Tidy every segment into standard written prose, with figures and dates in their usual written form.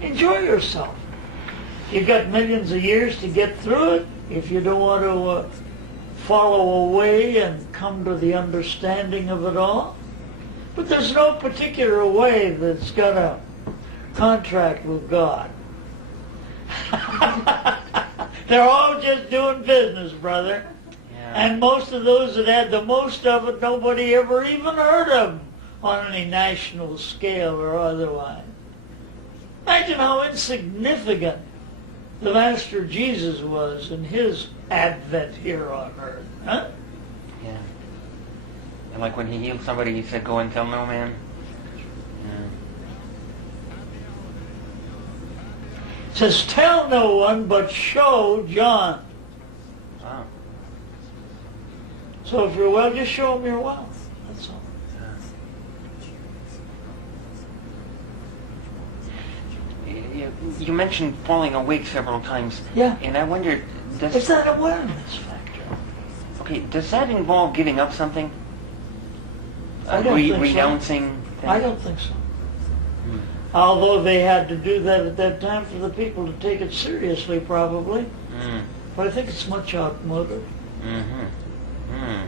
Enjoy yourself. You've got millions of years to get through it. If you don't want to follow away and come to the understanding of it all. But there's no particular way that's got a contract with God. They're all just doing business, brother. Yeah. And most of those that had the most of it, nobody ever even heard of them on any national scale or otherwise. Imagine how insignificant the Master Jesus was in his advent here on earth. Huh? Yeah. And like when he healed somebody, he said, "Go and tell no man." Yeah. It says, "Tell no one, but show John." Wow. So if you're well, just show him your wealth. That's all. You mentioned falling awake several times. Yeah. And I wondered, It's that awareness factor. okay, does that involve giving up something? I don't think so. Renouncing things? I don't think so. Although they had to do that at that time for the people to take it seriously, probably. Mm. But I think it's much outmoded. Mm-hmm. Mm.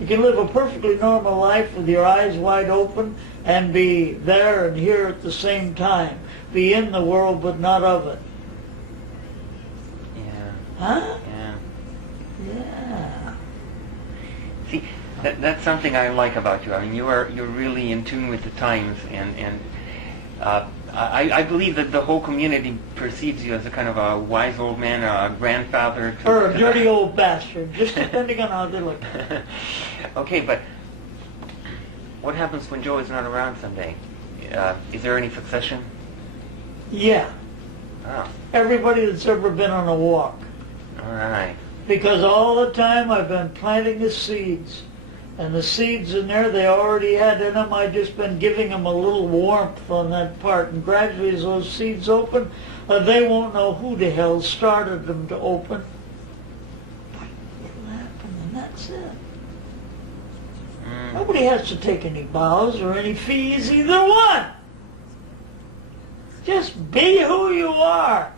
You can live a perfectly normal life with your eyes wide open and be there and here at the same time. Be in the world but not of it. Yeah. Huh? Yeah. Yeah. See, that's something I like about you. I mean, you're really in tune with the times, and I believe that the whole community perceives you as a kind of a wise old man, or a grandfather. Or a dirty old bastard, just depending on how they look. Okay, but what happens when Joe is not around someday? Is there any succession? Yeah. Oh, Everybody that's ever been on a walk. all right. Because all the time I've been planting the seeds. And the seeds in there, they already had in them. I've just been giving them a little warmth on that part. And gradually as those seeds open, they won't know who the hell started them to open. But it'll happen, and that's it. Mm. Nobody has to take any bows or any fees, either one. Just be who you are.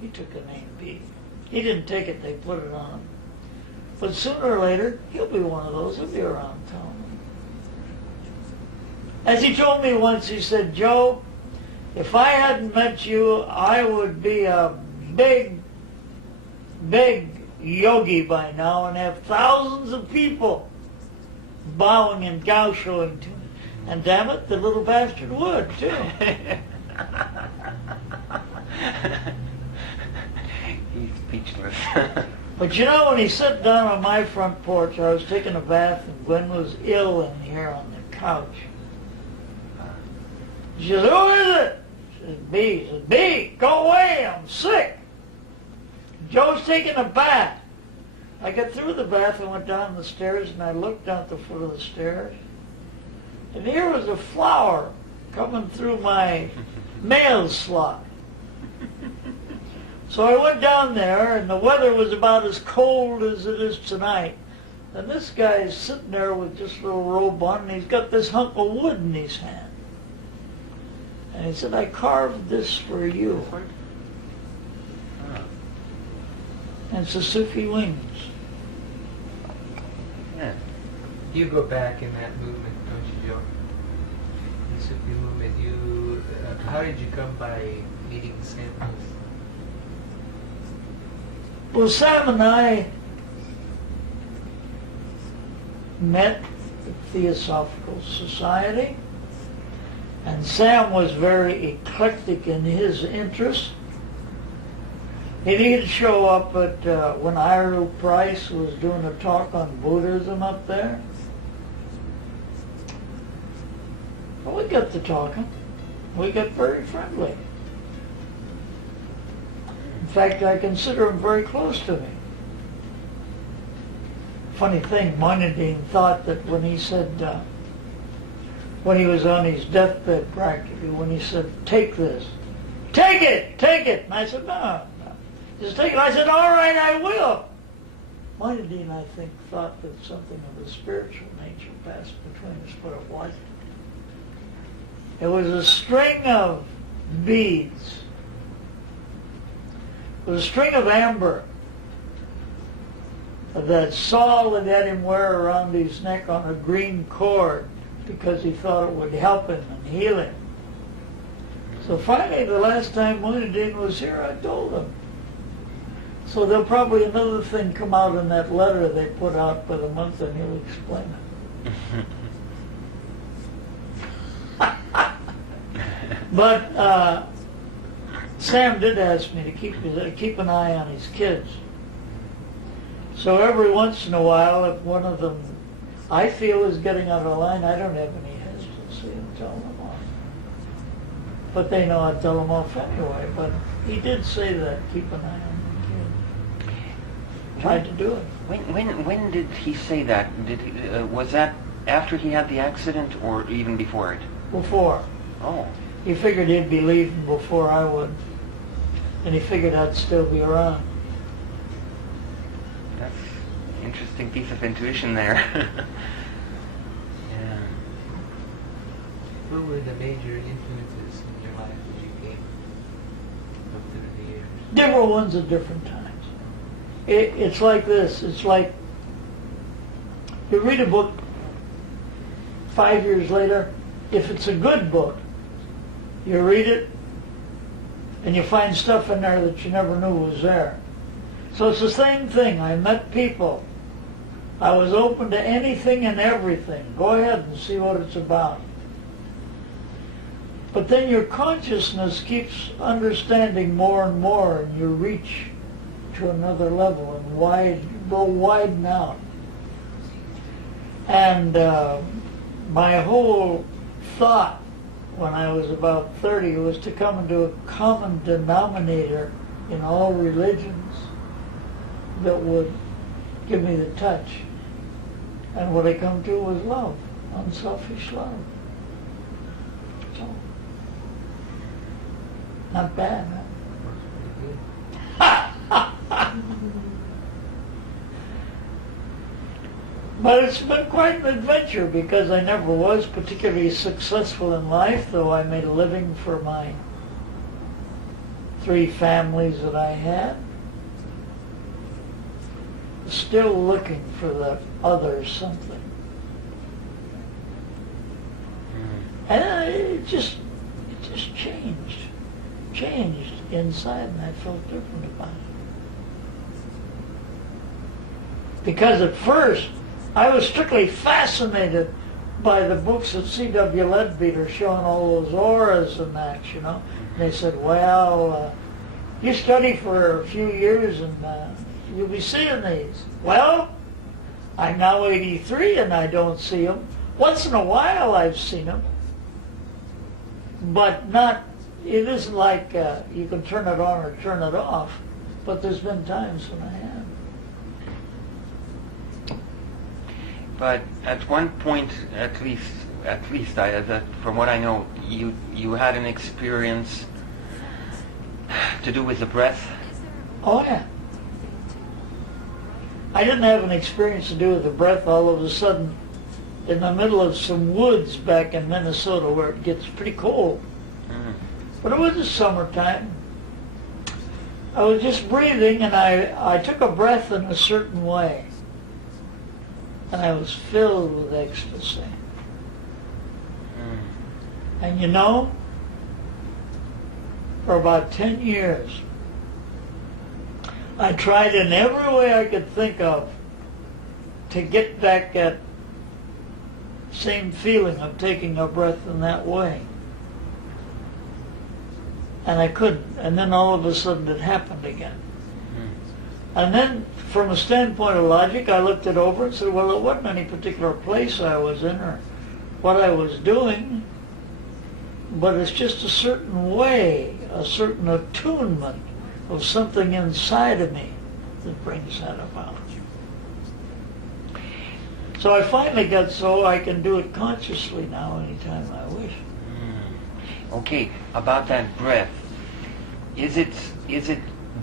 He took a name, B. He didn't take it, they put it on him. But sooner or later, he'll be one of those. He'll be around town. As he told me once, he said, "Joe, if I hadn't met you, I would be a big, big yogi by now and have thousands of people bowing and gauchoing to me." And damn it, the little bastard would, too. He's speechless. But you know, when he sat down on my front porch, I was taking a bath, and Gwen was ill in here on the couch. She says, "Who is it?" She says, "B." She says, "B, go away, I'm sick." Joe's taking a bath. I got through the bath and went down the stairs, and I looked down at the foot of the stairs. And here was a flower coming through my mail slot. So I went down there, and the weather was about as cold as it is tonight. And this guy's sitting there with just a little robe on, and he's got this hunk of wood in his hand. And he said, "I carved this for you." And it's a Sufi wings. Yeah. You go back in that movement, don't you, Joe? The Sufi movement. How did you come by meeting Sam? Well, Sam and I met at the Theosophical Society, and Sam was very eclectic in his interests. He did show up at when Ira Price was doing a talk on Buddhism up there. Well, we got to talking. We got very friendly. In fact, I consider him very close to me. Funny thing, Moinadine thought that when he said, when he was on his deathbed practically, when he said, "Take this, take it, take it." And I said, "No, no, just take it." I said, "All right, I will." Moinadine, I think, thought that something of a spiritual nature passed between us, but it wasn't. It was a string of beads. It was a string of amber that Saul had him wear around his neck on a green cord because he thought it would help him and heal him. So finally, the last time Moonadine was here, I told him. So there'll probably another thing come out in that letter they put out for the month, and he'll explain it. But Sam did ask me to keep an eye on his kids. So every once in a while, if one of them I feel is getting out of line, I don't have any hesitancy in telling them off. But they know I'd tell them off anyway. But he did say that, keep an eye on the kids. Tried to do it. When did he say that? Was that after he had the accident or even before it? Before. Oh. He figured he'd be leaving before I would. And he figured I'd still be around. That's an interesting piece of intuition there. Yeah. What were the major influences in your life as you came up through the years? Different ones at different times. It's like this. It's like you read a book 5 years later. If it's a good book, you read it and you find stuff in there that you never knew was there. So it's the same thing. I met people. I was open to anything and everything. Go ahead and see what it's about. But then your consciousness keeps understanding more and more, and you reach to another level and widen out. And my whole thought when I was about 30 was to come into a common denominator in all religions that would give me the touch. And what I come to was love, unselfish love. So, not bad, huh? But it's been quite an adventure because I never was particularly successful in life, though I made a living for my 3 families that I had. Still looking for the other something. And it just changed inside, and I felt different about it. Because at first, I was strictly fascinated by the books that C.W. Leadbeater showing all those auras and that, you know. And they said, well, you study for a few years and you'll be seeing these. Well, I'm now 83 and I don't see them. Once in a while I've seen them. But not, it isn't like you can turn it on or turn it off. But there's been times when I have. But at one point, at least, from what I know, you had an experience to do with the breath. Oh yeah. I didn't have an experience to do with the breath. All of a sudden, in the middle of some woods back in Minnesota, where it gets pretty cold, but it was the summertime. I was just breathing, and I took a breath in a certain way. And I was filled with ecstasy. And you know, for about 10 years, I tried in every way I could think of to get back that same feeling of taking a breath in that way. And I couldn't. And then all of a sudden it happened again. And then, from a standpoint of logic, I looked it over and said, well, it wasn't any particular place I was in or what I was doing, but it's just a certain way, a certain attunement of something inside of me that brings that about. So I finally got so I can do it consciously now anytime I wish. Okay, about that breath, is it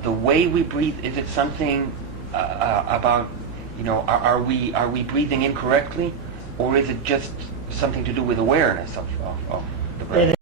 the way we breathe? Is it something about, you know, are we breathing incorrectly, or is it just something to do with awareness of the breath?